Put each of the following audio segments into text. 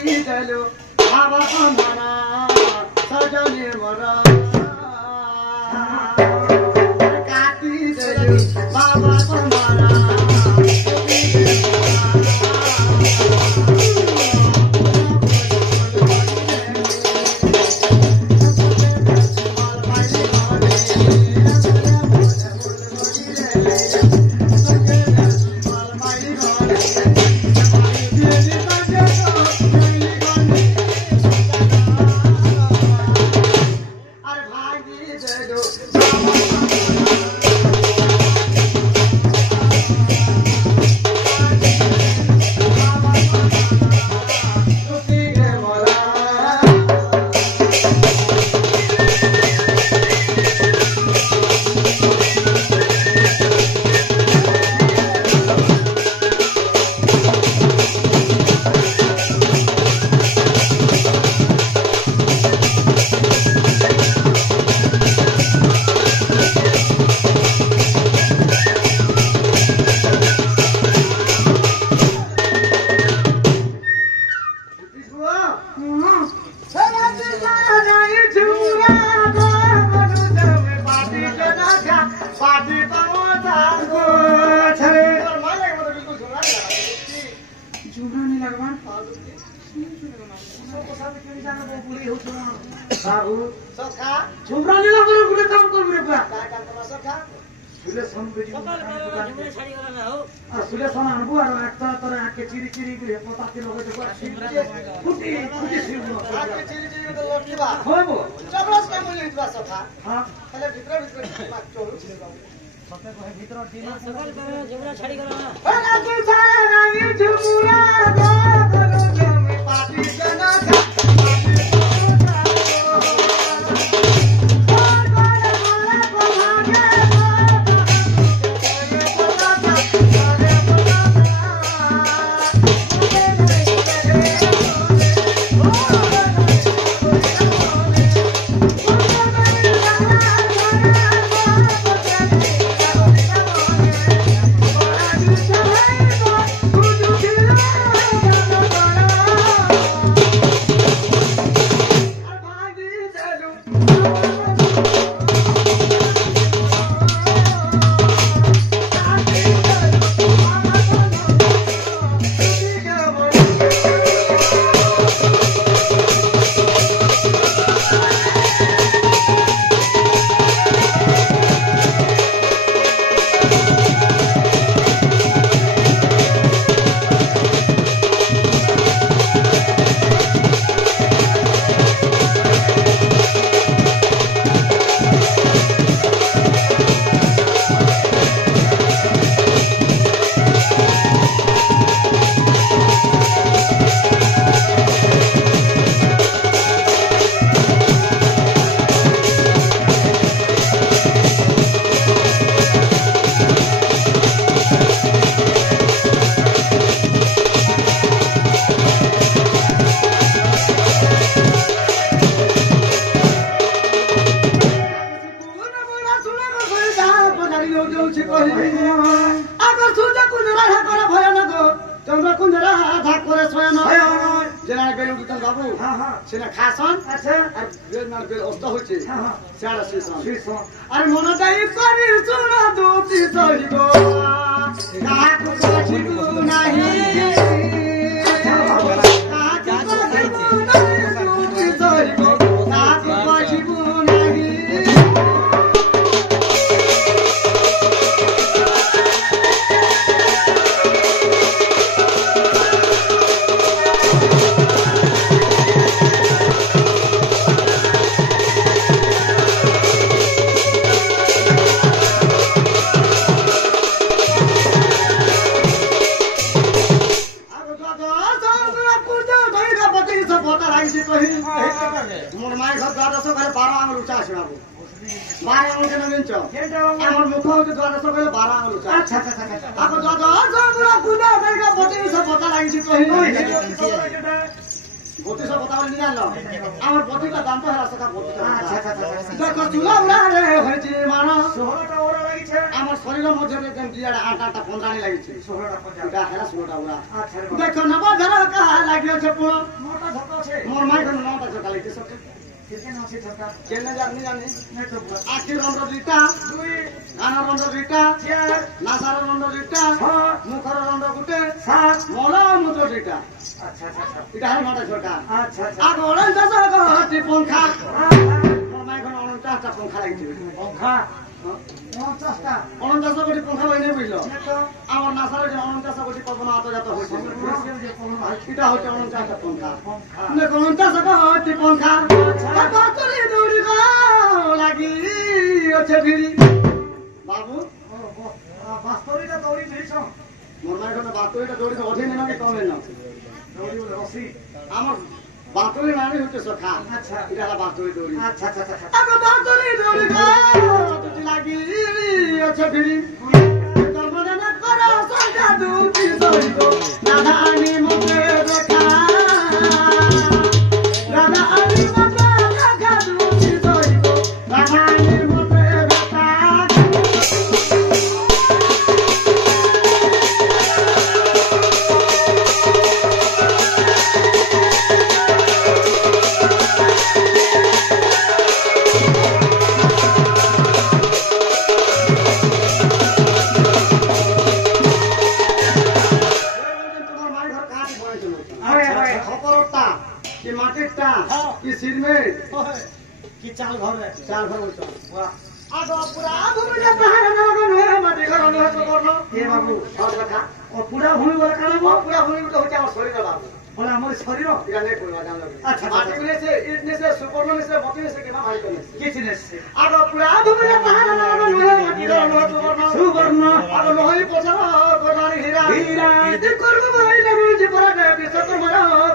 देलु बाबा हमारा सजने मरा काटी देलु बाबा हमारा अरे मन दाई करी सुन दूती सहिगो काकु कछिबु नाही काकु कछिबु नाही दूती सहिगो काकु कछिबु नाही বত্রিশ কথা বলে নিয়ে আনলো আমার প্রতিটা দাম তো হেরা সকা দেখো চুলা উড়ারে হয়েছে মানুষ 16টা ওরা লাগিছে আমার শরীরের মধ্যে যেন দিয়াড়া 8টা 15টা লাগিছে 16টা 15টা হেরা 16টা ওরা দেখো না বাজার কা লাগিছে পুরো মোটা ঝকা আছে মোর মাই কোন মোটা ঝকা লাগিছে সকা কেন আছে ঝকা কেন জানি জানি আখির রন্ড দুইটা দুই আনার রন্ড দুইটা চার নাসার রন্ড দুইটা মুখর রন্ড গুটে সাত মলা মুদ্র দুইটা আচ্ছা আচ্ছা আচ্ছা এটা হল মোটা ঝকা আচ্ছা আচ্ছা আর ওরান দাস গটি পংখা মোর মাই কোন 49টা পংখা লাগিছে পংখা 50টা 49টা গটি পংখা হইনে বুঝলো আমার নাসার যে 49টা গটি পবনা আতজাত হইছে এটা হচ্ছে 49টা পংখা নে 49টা গটি পংখা বাতরি দৌড়ি গো লাগি আছে ভিড়ি বাবু বাস্তরিটা দৌড়ি ভিড়ছ মোর মাই কোন বাতরিটা দৌড়ি অধে নেনা কি কমে না দৌড়ি রসি আমার বাতরি নানি হচ্ছে সখা আচ্ছা এটা হলো বাতরি দৌড়ি আচ্ছা আচ্ছা আচ্ছা আগে বাতরি দৌড়ি গো তুই লাগি আছে ভিড়ি তোমরা না করো সজা দুটি দৌড়ি গো দাদা আনি মতে দেখা দাদা আনি মতে দেখা দুটি দৌড়ি গো দাদা আনি মতে দেখা কি সিরমেন্ট কি চাল ঘরে চাল ঘর বলছো বাহ আগো পুরা ভূমিটা বাহার না গো মাটি ঘর না তো করলো এ বাবু সব কথা ও পুরা ভূমি বলে কারণ পুরা ভূমি তো হচ্ছে আমার শরীর বাবু বলে আমার শরীর এটা নেই কইবা জানো আচ্ছা মাটি নেছে ইট নেছে সুপর্ণ নেছে মতি নেছে কিনা ভাই নেছে কি নেছে আগো পুরা ভূমিটা বাহার না গো মাটি ঘর না তো করলো সুবর্ণ আগো লহই পছর গোদারি হীরা হীরা এতে করব ভাই লাগু যে পরা গে বিশ্বকর্মা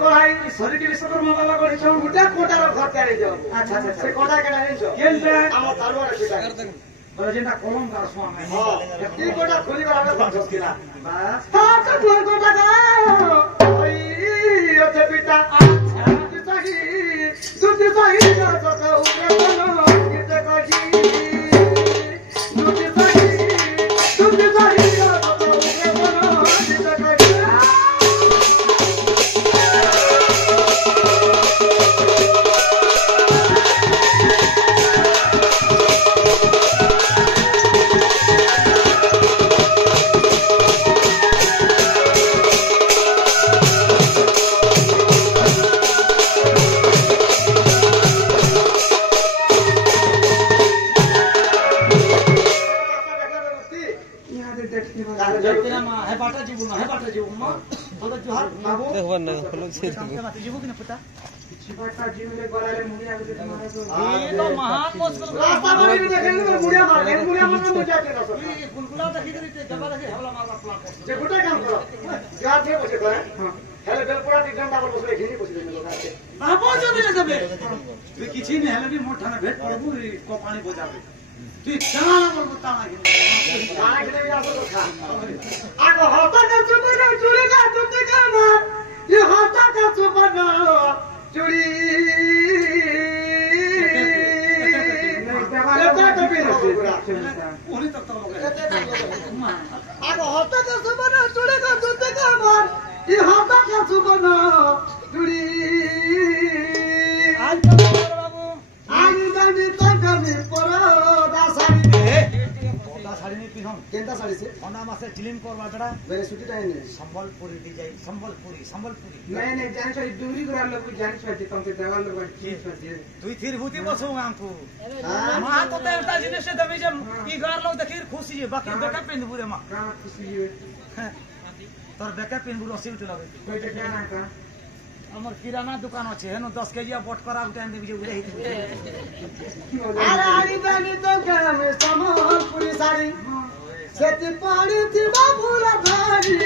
গোহাই শরীর বিশ্বকর্মা বাবা করিছ উটা কোটার ঘর তাড়ি যাও আচ্ছা আচ্ছা সে কোটা কেন আনিছো কেনটা আমার তালুয়ার সেটা বলে যেটা কলম কার সোমে হ্যাঁ কি কোটা খুলি গলা বাস কিনা বাস হ্যাঁ তো তোর কোটা গো ওই ওতে পিতা আচ্ছা দুটি সাহি তো তো উড়ে বলো কিতে কহি দুটি সাহি তো তো উড়ে বলো কিতে কহি କିଛି ନି ହେଲେ ବି ମୋ ଠାନେ ଭେଟ ପଡବୁ କପାଣି ବଜାବେ তুই জানা বলবো তা না জানা গেলে भी আসো তো খা আগো হতা কা চুপনা চুরি কা তুতে কা মা ই হতা কা চুপনা চুরি আগো হতা কা চুপনা চুরি কা তুতে কা মা ই হতা কা চুপনা চুরি केंता साड़ी से होना मासे डिलीम करवा बेटा मेरे छुट्टी टाइम है संबलपुरी डिजाइन संबलपुरी नहीं जान छ डुंगरी गुरा लोग जान छ जे तुम के देवाल लोग की छ जे दुई थिर भूति बसो हमको मा तो तेटा जिने से दबे जे ई गार लोग देखिर खुशी है बाकी बेका पेन बुरे मा का खुशी है तोर बेका पेन बुरो से उठ लगे कोई देखा ना का हमर किराना दुकान আছে হেন 10 কেজি বট করা উঠান দেবি যে উড়ে হিতে আরে আরি বানি তো কামে সম্বলপুরি শাড়ি সেতি পাড়ি থিবা ফুলা ধারি